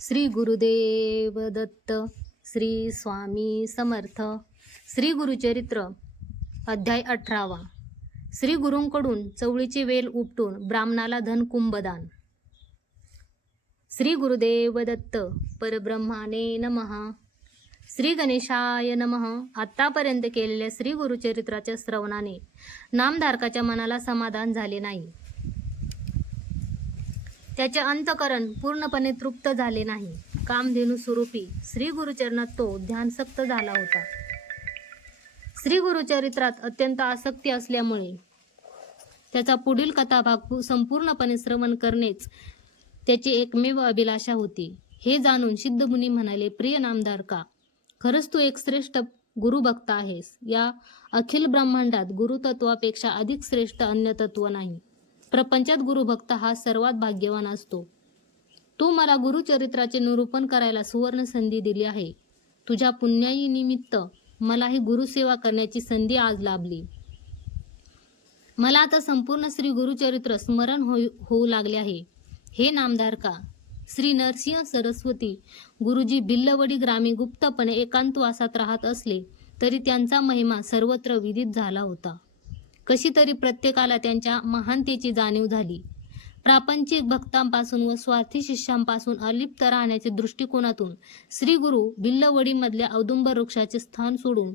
श्री गुरुदेव दत्त. श्री स्वामी समर्थ. श्री गुरुचरित्र अध्याय 18. श्री गुरूंकडून चवळीची वेल उपटून ब्राह्मणाला धन कुंभदान. श्री गुरुदेव दत्त. परब्रह्माने नमः. श्री गणेशाय नमः. आत्तापर्यंत केलेल्या श्री गुरुचरित्राच्या श्रवणाने नामधारकाच्या मनाला समाधान झाले नाही. त्याचे अंतकरण पूर्णपणे तृप्त झाले नाही. कामधेनू स्वरूपी श्री गुरुचरणात तो ध्यानसक्त झाला होता. श्री गुरुचरित्रात अत्यंत आसक्ती असल्यामुळे त्याचा पुढील कथाभाग संपूर्णपणे श्रवण करणेच त्याची एकमेव अभिलाषा होती. हे जाणून सिद्धमुनी म्हणाले, प्रिय नामधारका, खरंच तू एक श्रेष्ठ गुरुभक्त आहेस. या अखिल ब्रह्मांडात गुरुतत्वापेक्षा अधिक श्रेष्ठ अन्य तत्व नाही. प्रपंचात गुरुभक्त हा सर्वात भाग्यवान असतो. तू मला गुरुचरित्राचे निरूपण करायला सुवर्ण संधी दिली आहे. तुझ्या पुण्याई निमित्त मला ही गुरुसेवा करण्याची संधी आज लाभली. मला आता संपूर्ण श्री गुरुचरित्र स्मरण होऊ लागले आहे. हे नामधारका, श्री नरसिंह सरस्वती गुरुजी भिल्लवडी ग्रामी गुप्तपणे एकांतवासात राहत असले तरी त्यांचा महिमा सर्वत्र विदित झाला होता. कशी तरी प्रत्येकाला त्यांच्या महानतेची जाणीव झाली. प्रापंचिक भक्तांपासून व स्वार्थी शिष्यांपासून अलिप्त राहण्याच्या दृष्टिकोनातून श्री गुरु भिल्लवडीमधल्या औदुंबर वृक्षाचे स्थान सोडून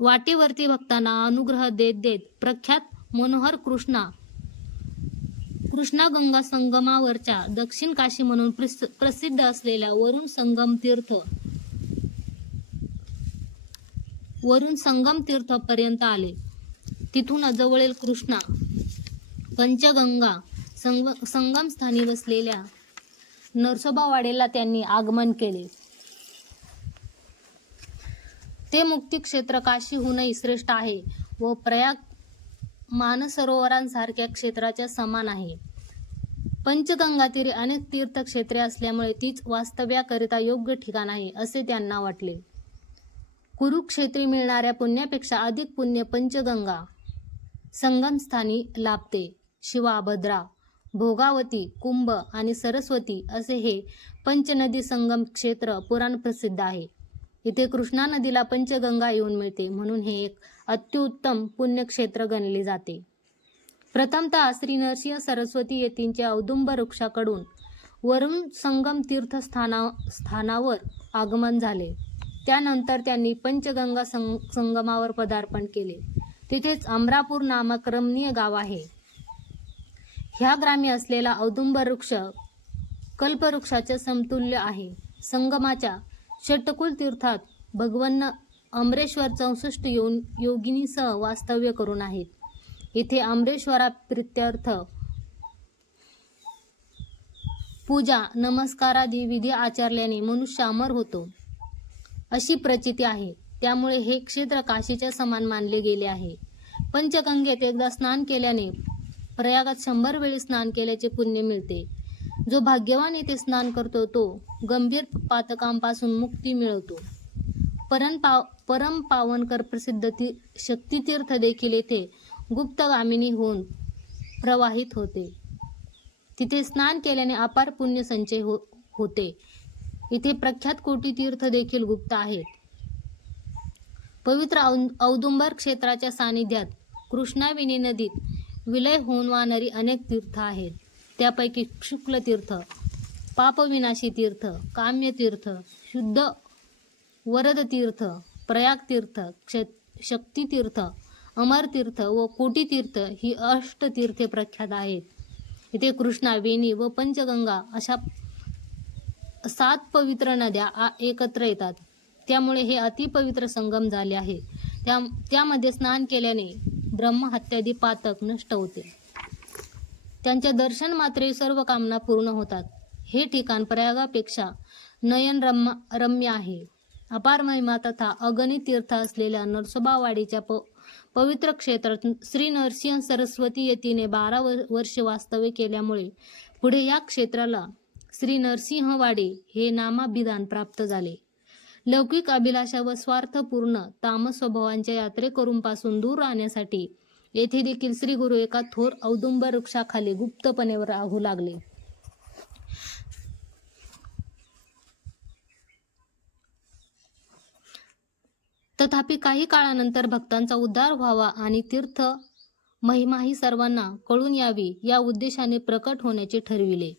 वाटेवरती भक्तांना अनुग्रह देत देत प्रख्यात मनोहर कृष्णा गंगा संगमावरच्या दक्षिण काशी म्हणून प्रसिद्ध असलेल्या वरुण संगम तीर्थ पर्यंत आले. तिथून जवळील कृष्णा पंचगंगा संगम स्थानी बसलेल्या नरसोबावाडीला त्यांनी आगमन केले. ते मुक्ती क्षेत्र काशीहूनही श्रेष्ठ आहे व प्रयाग मानसरोवरांसारख्या क्षेत्राच्या समान आहे. पंचगंगा तीरी अनेक तीर्थक्षेत्रे असल्यामुळे तीच वास्तव्याकरिता योग्य ठिकाण आहे असे त्यांना वाटले. कुरुक्षेत्री मिळणाऱ्या पुण्यापेक्षा अधिक पुण्य पंचगंगा संगमस्थानी लाभते. शिवा, भद्रा, भोगावती, कुंभ आणि सरस्वती असे हे पंचनदी संगम क्षेत्र पुराण प्रसिद्ध आहे. इथे कृष्णा नदीला पंचगंगा येऊन मिळते म्हणून हे एक अत्युत्तम पुण्यक्षेत्र गणले जाते. प्रथमतः श्री नरसिंह सरस्वती येथींच्या औदुंबर वृक्षाकडून वरुण संगम तीर्थस्थानावर आगमन झाले. त्यानंतर त्यांनी पंचगंगा संगमावर पदार्पण केले. तिथेच अमरापूर नामक रमणीय गाव आहे. ह्या ग्रामी असलेला औदुंबर वृक्ष कल्पवृक्षाच्या समतुल्य आहे. संगमाच्या षटकुल तीर्थात भगवन् अमरेश्वर 64 योगिनीसह वास्तव्य करून आहेत. इथे अमरेश्वरा प्रीत्यर्थ पूजा नमस्कारादी विधी आचरल्याने मनुष्य अमर होतो अशी प्रचिती आहे. त्यामुळे हे क्षेत्र काशीच्या समान मानले गेले आहे. पंचगंगेत एकदा स्नान केल्याने प्रयागात 100 वेळी स्नान केल्याचे पुण्य मिळते. जो भाग्यवान येथे स्नान करतो तो गंभीर पातकांपासून मुक्ती मिळवतो. परम पावनकर प्रसिद्ध शक्तितीर्थ देखील येथे गुप्तगामिनी होऊन प्रवाहित होते. तिथे स्नान केल्याने अपार पुण्य संचय होते. इथे प्रख्यात कोटी तीर्थ देखील गुप्त आहेत. पवित्र औदुंबर क्षेत्राच्या सानिध्यात कृष्णाविनी नदीत विलय होऊन वाहणारी अनेक तीर्थ आहेत. त्यापैकी शुक्ल तीर्थ, पापविनाशी तीर्थ, काम्य तीर्थ, शुद्ध वरद तीर्थ, प्रयाग तीर्थ, शक्तितीर्थ, अमर तीर्थ व कोटी तीर्थ ही अष्टतीर्थे प्रख्यात आहेत. इथे कृष्णा, वेणी व पंचगंगा अशा 7 पवित्र नद्या एकत्र येतात. त्यामुळे हे अतिपवित्र संगम झाले आहे. त्यामध्ये स्नान केल्याने ब्रह्महत्यादी पातक नष्ट होते. त्यांच्या दर्शन मात्रे सर्व कामना पूर्ण होतात. हे ठिकाण प्रयागापेक्षा नयन रम्य आहे. अपार महिमा तथा अगणित तीर्थ असलेल्या नरसोबावाडीच्या पवित्र क्षेत्रात श्री नरसिंह सरस्वती येथीने 12 वर्षे वास्तव्य केल्यामुळे पुढे या क्षेत्राला श्री नरसिंहवाडी हे नामाभिधान प्राप्त झाले. लौकिक अभिलाषा व स्वार्थपूर्ण तामस स्वभावांच्या यात्रेकरूंपासून दूर राहण्यासाठी येथे देखील श्री गुरु एका थोर औदुंबर वृक्षाखाली गुप्तपणे राहू लागले. तथापि काही काळानंतर भक्तांचा उद्धार व्हावा आणि तीर्थ महिमाही सर्वांना कळून यावी या उद्देशाने प्रकट होण्याचे ठरविले.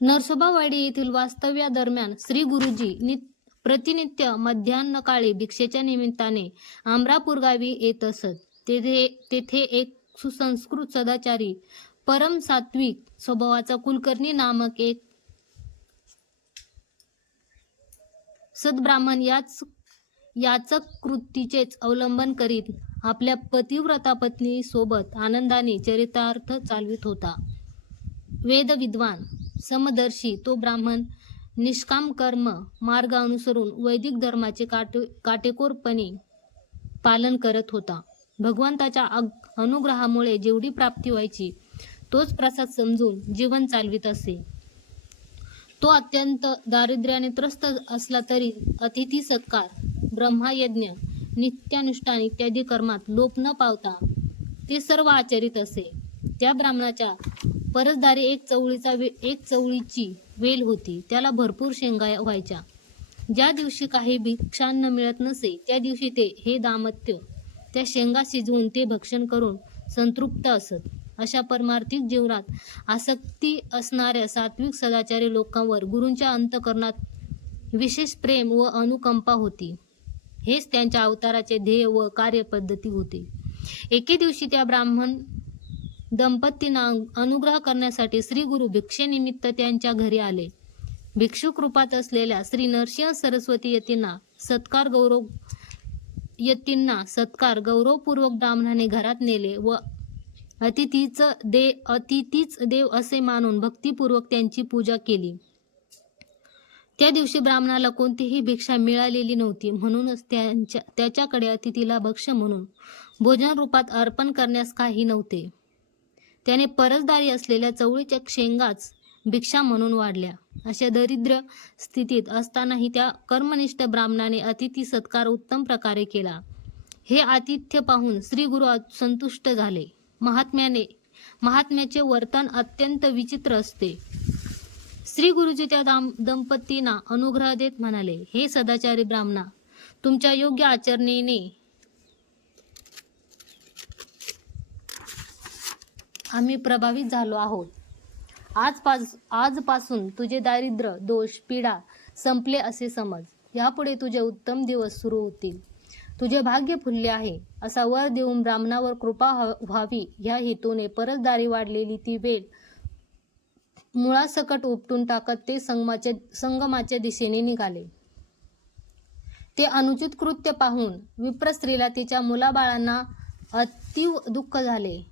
नरसोबावाडी येथील वास्तव्यादरम्यान श्री गुरुजी प्रतिनित्य मध्यान्हकाळी भिक्षेच्या निमित्ताने आमरापूर गावी येत असत. तेथे एक सुसंस्कृत सदाचारी परम सात्विक स्वभावाचा कुलकर्णी नामक एक सद्ब्राह्मण याचक कृतीचेच अवलंबन करीत आपल्या पतिव्रता पत्नी सोबत आनंदाने चरितार्थ चालवित होता. वेद विद्वान समदर्शी तो ब्राह्मण निष्काम कर्म मार्ग अनुसरून वैदिक धर्माचे काटेकोरपणे पालन करत होता. भगवंताच्या अनुग्रहामुळे जेवढी प्राप्ती व्हायची तोच प्रसाद समजून जीवन चालवित असे. तो अत्यंत दारिद्र्याने त्रस्त असला तरी अतिथी सत्कार, ब्रह्मयज्ञ, नित्यानुष्ठान इत्यादी कर्मात लोप न पावता ते सर्व आचरित असे. त्या ब्राह्मणाच्या परसदारी एक चवळीची वेल होती. त्याला भरपूर शेंगा व्हायच्या. ज्या दिवशी काही भिक्षान्न मिळत नसे त्या दिवशी हे दाम्पत्य त्या शेंगा शिजवून ते भक्षण करून संतृप्त असत. अशा परमार्थिक जीवनात आसक्ती असणाऱ्या सात्विक सदाचारी लोकांवर गुरूंच्या अंतःकरणात विशेष प्रेम व अनुकंपा होती. हेच त्यांच्या अवताराचे ध्येय व कार्यपद्धती होती. एके दिवशी त्या ब्राह्मण दंपतींना अनुग्रह करण्यासाठी श्री गुरु भिक्षेनिमित्त त्यांच्या घरी आले. भिक्षुक रूपात असलेल्या श्री नरसिंह सरस्वती यतींना सत्कार गौरवपूर्वक ब्राह्मणाने घरात नेले व अतिथीच देव असे मानून भक्तिपूर्वक त्यांची पूजा केली. त्या दिवशी ब्राह्मणाला कोणतीही भिक्षा मिळालेली नव्हती. म्हणूनच त्याच्याकडे अतिथीला भक्ष्य म्हणून भोजन रूपात अर्पण करण्यास काही नव्हते. त्याने परसदारी असलेल्या चवळीच्या शेंगाच भिक्षा म्हणून वाढल्या. अशा दरिद्र स्थितीत असतानाही त्या कर्मनिष्ठ ब्राह्मणाने अतिथी सत्कार उत्तम प्रकारे केला. हे आतिथ्य पाहून श्री गुरु संतुष्ट झाले. महात्म्याचे वर्तन अत्यंत विचित्र असते. श्री गुरुजी त्या दंपतींना अनुग्रह देत म्हणाले, हे सदाचारी ब्राह्मणा, तुमच्या योग्य आचरणेने आम्ही प्रभावित झालो आहोत. आजपासून तुझे दारिद्र्य, दोष, पीडा संपले असे समज. यापुढे तुझे उत्तम दिवस सुरू होतील. तुझे भाग्य फुलले आहे असा वर देऊन ब्राह्मणावर कृपा व्हावी ह्या हेतूने परसदारी वाढलेली ती वेल मुळासकट उपटून टाकत ते संगमाच्या दिशेने निघाले. ते अनुचित कृत्य पाहून विप्रस्त्रीला तिच्या मुलाबाळांना अतीव दुःख झाले.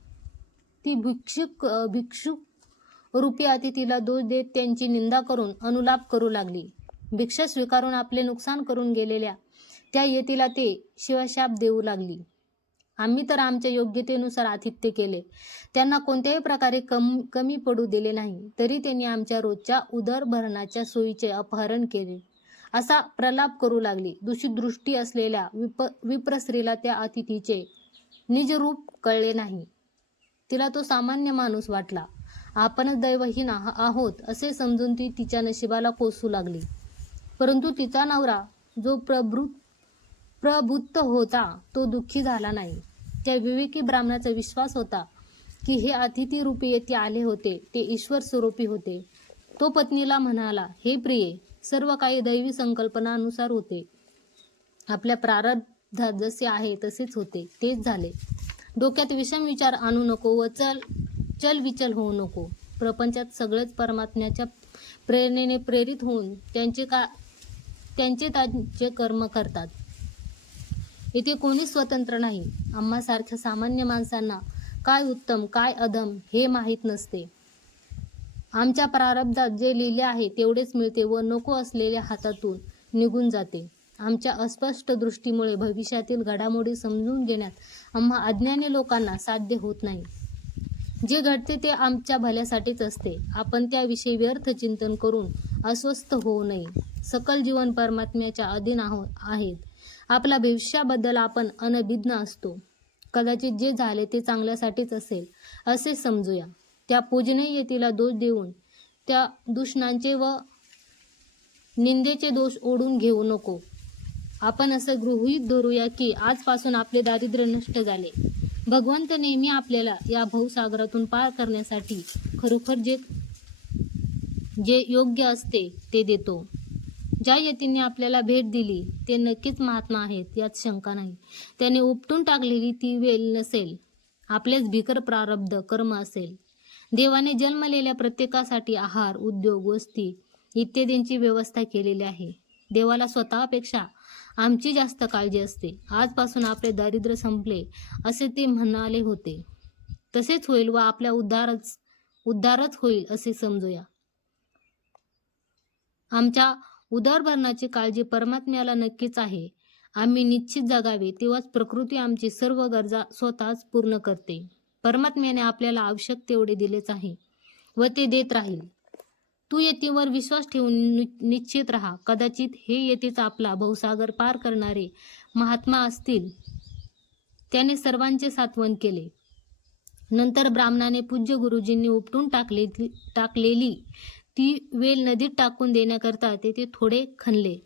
ती भिक्षुक रूपी अतिथीला दोष देत त्यांची निंदा करून अनुलाप करू लागली. भिक्षा स्वीकारून आपले नुकसान करून गेलेल्या त्या यतीला ते शिवशाप देऊ लागली. आम्ही तर आमच्या योग्यतेनुसार आतिथ्य केले, त्यांना कोणत्याही प्रकारे कमी पडू दिले नाही, तरी त्यांनी आमच्या रोजच्या उदरभरणाच्या सोयीचे अपहरण केले असा प्रलाप करू लागली. दूषित दृष्टी असलेल्या विप्रस्त्रीला त्या अतिथीचे निजरूप कळले नाही. तिला तो सामान्य माणूस वाटला. आपणच दैवहीन आहोत असे समजून ती तिच्या नशिबाला कोसू लागली. परंतु तिचा नवरा जो प्रभुत्त होता तो दुःखी झाला नाही. त्या विवेकी ब्राह्मणाचा विश्वास होता की हे अतिथी रूपी येथे आले होते ते ईश्वर स्वरूपी होते. तो पत्नीला म्हणाला, हे प्रिये, सर्व काही दैवी संकल्पनानुसार होते. आपल्या प्रारब्धात जसे आहे तसेच होते, तेच झाले. डोक्यात विषम विचार आणू नको व चलविचल होऊ नको. प्रपंचात सगळेच परमात्म्याच्या प्रेरणेने प्रेरित होऊन त्यांचे कर्म करतात. इथे कोणीच स्वतंत्र नाही. आम्हासारख्या सामान्य माणसांना काय उत्तम काय अधम हे माहीत नसते. आमच्या प्रारब्धात जे लिहिले आहे तेवढेच मिळते व नको असलेल्या हातातून निघून जाते. आमच्या अस्पष्ट दृष्टीमुळे भविष्यातील घडामोडी समजून घेण्यात आम्हा अज्ञानी लोकांना साध्य होत नाही. जे घडते ते आमच्या भल्यासाठीच असते. आपण त्याविषयी व्यर्थ चिंतन करून अस्वस्थ होऊ नये. सकल जीवन परमात्म्याच्या अधीन आहेत. आपल्या भविष्याबद्दल आपण अनभिज्ञ असतो. कदाचित जे झाले ते चांगल्यासाठीच असेल असे समजूया. त्या पूजनीय यतीला दोष देऊन त्या दूषणांचे व निंदेचे दोष ओढून घेऊ नको. आपण असं गृहीत धरूया की आजपासून आपले दारिद्र्य नष्ट झाले. भगवंत नेहमी आपल्याला या भवसागरातून पार करण्यासाठी खरोखर जे योग्य असते ते देतो. ज्या यतींनी आपल्याला भेट दिली ते नक्कीच महात्मा आहेत, यात शंका नाही. त्याने उपटून टाकलेली ती वेल नसेल, आपलेच भीकर प्रारब्ध कर्म असेल. देवाने जन्मलेल्या प्रत्येकासाठी आहार, उद्योग, वस्ती इत्यादींची व्यवस्था केलेली आहे. देवाला स्वतःपेक्षा आमची जास्त काळजी असते. आजपासून आपले दारिद्र्य संपले असे ते म्हणाले होते. तसेच होईल व आपला उद्धारच होईल असे समजूया. आमच्या उदरभरणाची काळजी परमात्म्याला नक्कीच आहे. आम्ही निश्चित जगावे तेव्हाच प्रकृती आमची सर्व गरजा स्वतःच पूर्ण करते. परमात्म्याने आपल्याला आवश्यक तेवढे दिलेच आहे व ते देत राहील. तू यतीवर विश्वास ठेवून निश्चित राहा. कदाचित हे यतीच आपला भवसागर पार करणारे महात्मा असतील. त्याने सर्वांचे सांत्वन केले. नंतर ब्राह्मणाने पूज्य गुरुजींनी उपटून टाकलेली ती वेल नदीत टाकून देण्याकरता तेथे थोडे खणले.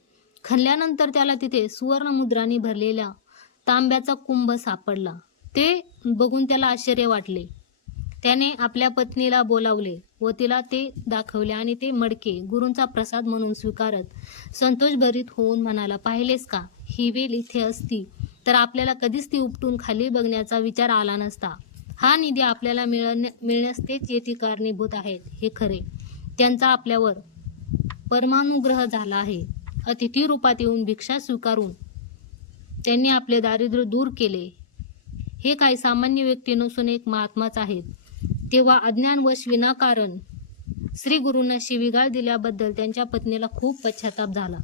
खणल्यानंतर त्याला तिथे सुवर्ण मुद्रांनी भरलेला तांब्याचा कुंभ सापडला. ते बघून त्याला आश्चर्य वाटले. त्याने आपल्या पत्नीला बोलावले व तिला ते दाखवले आणि ते मडके गुरूंचा प्रसाद म्हणून स्वीकारत संतोषभरीत होऊन म्हणाला, पाहिलेस का, ही वेल इथे असती तर आपल्याला कधीच ती उपटून खाली बघण्याचा विचार आला नसता. हा निधी आपल्याला मिळण्यास तेच येथे कारणीभूत आहेत हे खरे. त्यांचा आपल्यावर परमानुग्रह झाला आहे. अतिथी रूपात येऊन भिक्षा स्वीकारून त्यांनी आपले दारिद्र्य दूर केले. हे काही सामान्य व्यक्ती नसून एक महात्माच आहेत. तेव्हा अज्ञानवश विनाकारण श्री गुरूंना शिवीगाळ दिल्याबद्दल त्यांच्या पत्नीला खूप पश्चाताप झाला.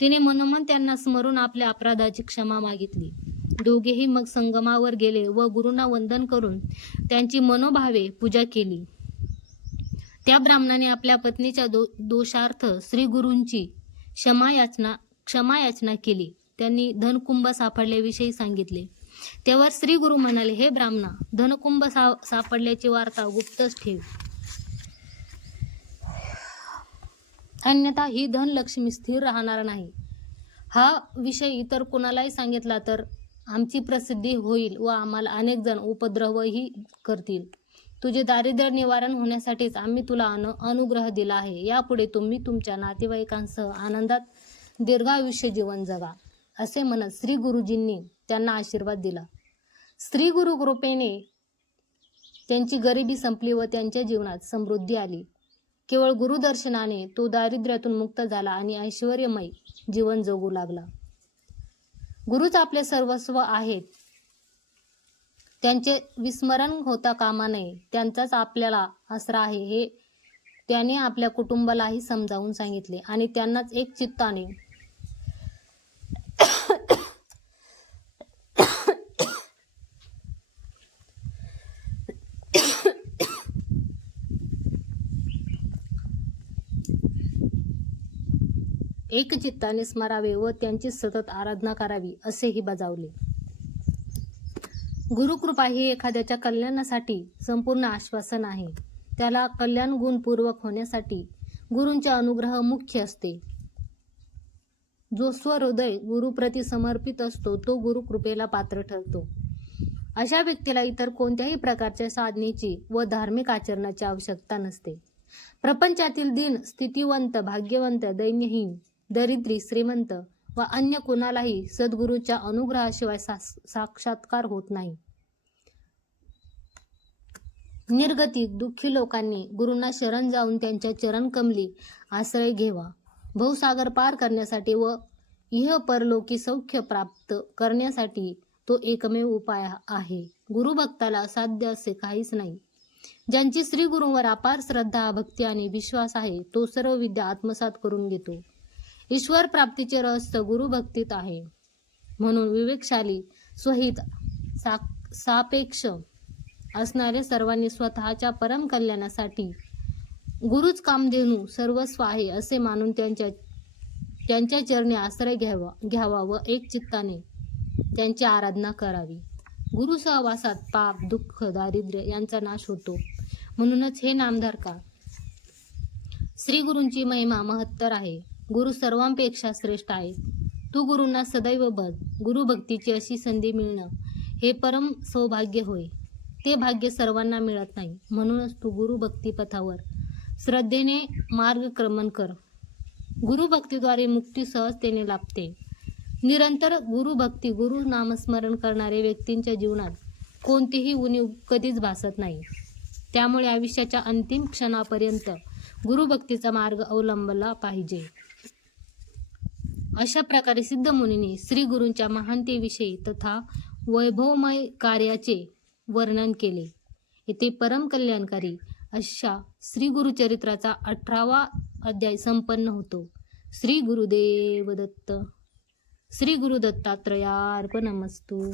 तिने मनोमन त्यांना स्मरून आपल्या अपराधाची क्षमा मागितली. दोघेही मग संगमावर गेले व गुरूंना वंदन करून त्यांची मनोभावे पूजा केली. त्या ब्राह्मणाने आपल्या पत्नीच्या दोषार्थ श्री गुरूंची क्षमायाचना केली. त्यांनी धनकुंभ सापडल्याविषयी सांगितले. तेव्हा श्री गुरु म्हणाले, हे ब्राह्मणा, धनकुंभ सापडल्याची वार्ता गुप्तच ठेव, अन्यथा ही धनलक्ष्मी स्थिर राहणार नाही. हा विषय इतर कोणालाही सांगितला तर आमची प्रसिद्धी होईल व आम्हाला अनेक जण उपद्रवही करतील. तुझे दारिद्र्य निवारण होण्यासाठीच आम्ही तुला अनुग्रह दिला आहे. यापुढे तुम्ही तुमच्या नातेवाईकांसह आनंदात दीर्घायुष्य जीवन जगा, असे म्हणत श्री गुरुजींनी त्यांना आशीर्वाद दिला. श्री गुरु कृपेने त्यांची गरिबी संपली व त्यांच्या जीवनात समृद्धी आली. केवळ गुरुदर्शनाने तो दारिद्र्यातून मुक्त झाला आणि ऐश्वर्यमय जीवन जगू लागला. गुरुच आपले सर्वस्व आहेत, त्यांचे विस्मरण होता कामा नये. त्यांचाच आपल्याला आसरा आहे हे त्याने आपल्या कुटुंबालाही समजावून सांगितले आणि त्यांनाच एक चित्ताने स्मरावे व त्यांची सतत आराधना करावी असेही बजावले. गुरुकृपा ही एखाद्याच्या कल्याणासाठी संपूर्ण आश्वासन आहे. त्याला कल्याण गुणपूर्वक होण्यासाठी गुरूंचे अनुग्रह मुख्य असते. जो स्वहृदय गुरुप्रती समर्पित असतो तो गुरुकृपेला पात्र ठरतो. अशा व्यक्तीला इतर कोणत्याही प्रकारच्या साधनेची व धार्मिक आचरणाची आवश्यकता नसते. प्रपंचातील दीन, स्थितिवंत, भाग्यवंत, दैन्यहीन, दरिद्री, श्रीमंत व अन्य कोणालाही सद्गुरूच्या अनुग्रहाशिवाय साक्षात्कार होत नाही. निर्गतिक दुःखी लोकांनी गुरूंना शरण जाऊन त्यांच्या चरणकमली आश्रय घ्यावा. भवसागर पार करण्यासाठी व इह परलोकी सौख्य प्राप्त करण्यासाठी तो एकमेव उपाय आहे. गुरुभक्ताला असाध्य असे काहीच नाही. ज्यांची श्री गुरूंवर अपार श्रद्धा, भक्ती आणि विश्वास आहे तो सर्व विद्या आत्मसात करून घेतो. ईश्वर प्राप्तीचे रहस्य गुरुभक्तीत आहे. म्हणून विवेकशाली, स्वहित, सापेक्ष असणारे सर्वांनी स्वतःच्या परम कल्याणासाठी गुरुच कामधेनू सर्वस्व आहे असे मानून त्यांच्या चरणी आश्रय घ्यावा व एक चित्ताने त्यांची आराधना करावी. गुरु सहवासात पाप, दुःख, दारिद्र्य यांचा नाश होतो. म्हणूनच हे नामधारका, श्री गुरूंची महिमा महत्तर आहे. गुरु सर्वांपेक्षा श्रेष्ठ आहे. तू गुरूंना सदैव बघ. गुरुभक्तीची अशी संधी मिळणं हे परम सौभाग्य होय. ते भाग्य सर्वांना मिळत नाही. म्हणूनच तू गुरुभक्ती पथावर श्रद्धेने मार्गक्रमण कर. गुरुभक्तीद्वारे मुक्ती सहजतेने लाभते. निरंतर गुरुभक्ती गुरु नामस्मरण करणाऱ्या व्यक्तींच्या जीवनात कोणतीही उणीव कधीच भासत नाही. त्यामुळे आयुष्याच्या अंतिम क्षणापर्यंत गुरुभक्तीचा मार्ग अवलंबला पाहिजे. अशा प्रकारे सिद्ध मुनींनी श्री गुरूंच्या महानतेविषयी तथा वैभवमय कार्याचे वर्णन केले. येथे परम कल्याणकारी अशा श्री गुरुचरित्राचा 18वा अध्याय संपन्न होतो. श्री गुरुदेव दत्त. श्री गुरु दत्तात्रयार्पणमस्तु.